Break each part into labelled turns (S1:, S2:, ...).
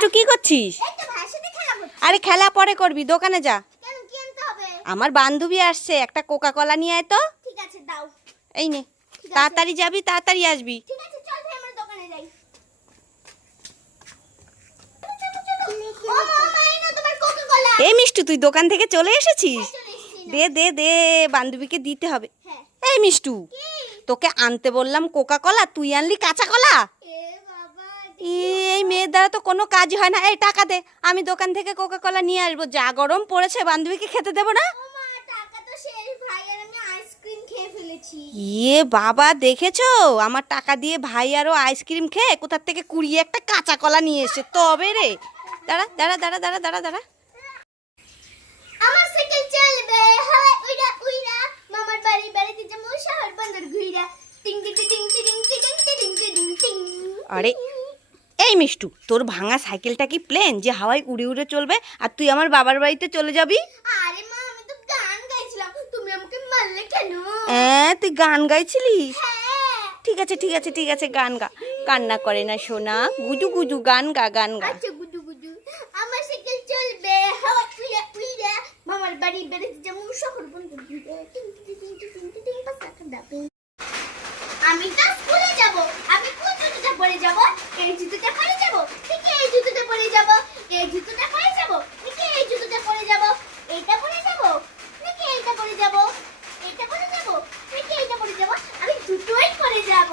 S1: দুষ্টু কি করছিস? আরে খেলা পরে করবি দোকানে যা। আমার বান্ধবী আসছে একটা কোকা কলা নিয়ে আয় তো। এই নে তাড়াতাড়ি যাবি তাড়াতাড়ি আসবি।
S2: এই
S1: মিষ্টু তুই দোকান থেকে চলে এসেছিস? দে দে দে বান্ধবীকে দিতে হবে। এই মিষ্টু তোকে আনতে বললাম কোকা কলা তুই আনলি কাঁচা কলা? এই মেয়ের দ্বারা তো কোনো কাজ হয় না। এই টাকা দে আমি দোকান থেকে কোকা কলা নিয়ে আসব। যা গরম পড়েছে বান্ধবীকে খেতে দেবো না? ইয়ে বাবা দেখেছ? আমার টাকা দিয়ে ভাই আরও আইসক্রিম খেয়ে কোথার থেকে কুড়িয়ে একটা কাঁচা কলা নিয়ে এসে তবে রে। দাঁড়া দাঁড়া দাঁড়া দাঁড়া দাঁড়া দাঁড়া। আরে এই মিষ্টু তোর ভাঙা সাইকেলটা কি প্লেন যে হাওয়ায় উড়ে উড়ে চলবে আর তুই আমার বাবার বাড়িতে চলে যাবি?
S2: আরে মা আমি তো গান গাইছিলাম। তুমি আমাকে মারলে কেন?
S1: হ্যাঁ তুই গান গাইছিলি?
S2: হ্যাঁ।
S1: ঠিক আছে ঠিক আছে ঠিক আছে গান গা। কান্না করে না সোনা। গুজু গুজু গান গা গান গা।
S2: আচ্ছা গুডু গুডু আমার সাইকেল চলবে হাওয়ায় উইরা উইরা মামার বাড়ি যাব ঘুইরা টিং টিং টিং টিং টিং টিং টিং পাসাটা দাবে আমি তো স্কুলে যাব আমি কোন জুতোটা পরে যাব এই জুতোটা পরে যাব? ঠিক এই জুতোটা পরে যাব। এই জুতোটা পরে যাব? ঠিক এই জুতোটা পরে যাব। এইটা পরে যাব? নাকি এইটা পরে যাব। এইটা পরে যাব? নাকি এইটা পরে যাব। আমি দুটোই পরে যাব।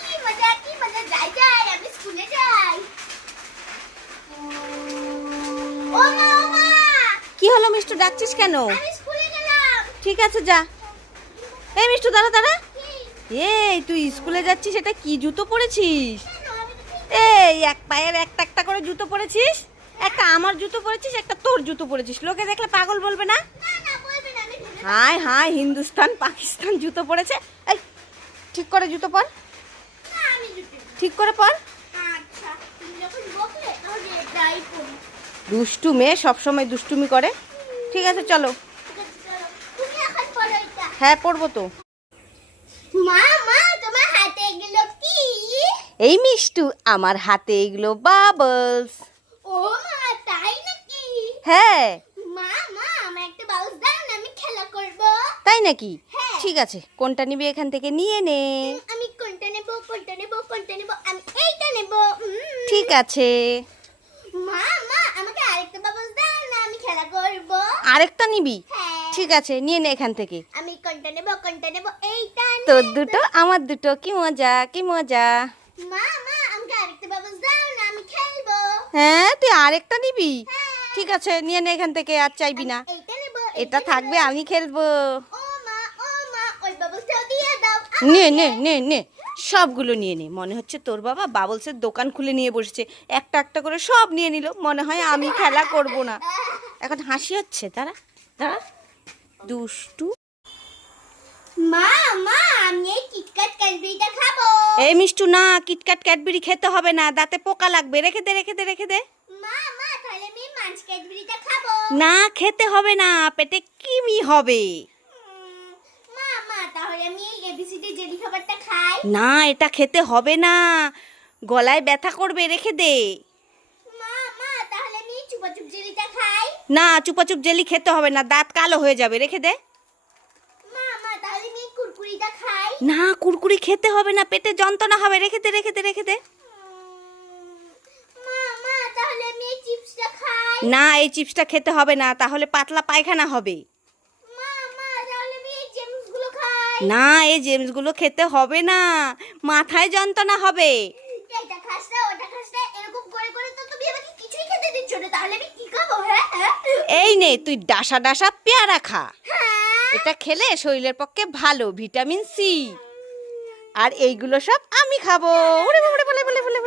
S2: কি মজা কি মজা। যাই যাই আমি স্কুলে যাই। ও মা ও মা!
S1: কি হলো মিষ্টু? ডাকছিস কেন?
S2: আমি স্কুলে গেলাম।
S1: ঠিক আছে যা। এই মিষ্টু দাঁড়া দাঁড়া। এই তুই স্কুলে যাচ্ছিস? এটা কি জুতো পরেছিস? এই এক পায়ের একটা একটা করে জুতো পরেছিস? একটা আমার জুতো পরেছিস একটা তোর জুতো পরেছিস। লোকে দেখলে পাগল বলবে না? হাই হাই হিন্দুস্তান পাকিস্তান জুতো পরেছে। এই ঠিক করে জুতো পর। ঠিক করে পর। দুষ্টু মেয়ে সবসময় দুষ্টুমি করে। ঠিক আছে চলো। হ্যাঁ পড়ব তো
S2: মা মা তোমার হাতে এগুলো কি
S1: এই মিষ্টু আমার হাতে এগুলো বাবলস
S2: ও মা তাই নাকি?
S1: হ্যাঁ।
S2: মা মা আমার একটা বাউস দাও না আমি খেলা করব।
S1: তাই নাকি?
S2: হ্যাঁ।
S1: ঠিক আছে কোনটা নিবি এখান থেকে নিয়ে নে।
S2: আমি কোনটা নেব কোনটা নেব কোনটা নেব আমি এইটা নেব
S1: ঠিক আছে।
S2: মা মা আমাকে আরেকটা বাউস দাও না আমি খেলা করব।
S1: আরেকটা নিবি?
S2: হ্যাঁ।
S1: ঠিক আছে নিয়ে নে এখান থেকে।
S2: আমি কোনটা নেব কোনটা নেব এইটা
S1: তোর। দুটো আমার দুটো কি মজা কি মজা। হ্যাঁ তুই আরেকটা নিবি। ঠিক আছে নিয়ে নে এখান থেকে আর চাইবি না। এটা থাকবে আমি খেলব। নে নে নে নে সবগুলো নিয়ে নে। মনে হচ্ছে তোর বাবা বাবলসের দোকান খুলে নিয়ে বসেছে। একটা একটা করে সব নিয়ে নিল। মনে হয় আমি খেলা করব না। এখন হাসি হচ্ছে তারা তারা দুষ্টু
S2: মা মা আমি এই কিটক্যাট ক্যাডবেরিটা খাব।
S1: এই মিষ্টু না কিটক্যাট ক্যাডবেরি খেতে হবে না দাঁতে পোকা লাগবে। রেখে দে রেখে দে রেখে দে।
S2: মা মা তাহলে আমি মাঞ্চ ক্যাডবেরিটা খাব।
S1: না খেতে হবে না পেটে কিমি হবে।
S2: মা মা তাহলে আমি এই এবিসিডি জেলি খাবারটা খাই।
S1: না এটা খেতে হবে না। গলায় ব্যথা করবে রেখে দে।
S2: মা মা তাহলে আমি চুপাচুপ জেলিটা খাই।
S1: না চুপাচুপ জেলি খেতে হবে না দাঁত কালো হয়ে যাবে রেখে দে। না কুরকুরি খেতে হবে না পেটে যন্ত্রণা হবে।
S2: রেখেতে রেখেতে রেখেতে
S1: না এই চিপসটা খেতে হবে না তাহলে পাতলা পায়খানা হবে। না এই জেমসগুলো খেতে হবে না মাথায় যন্ত্রণা হবে। এই নে তুই ডাসা ডাসা পেয়ারা খা। এটা খেলে শরীরের পক্ষে ভালো, ভিটামিন সি। আর এইগুলো সব আমি খাব। ওরে বলে বলে বলে বলে।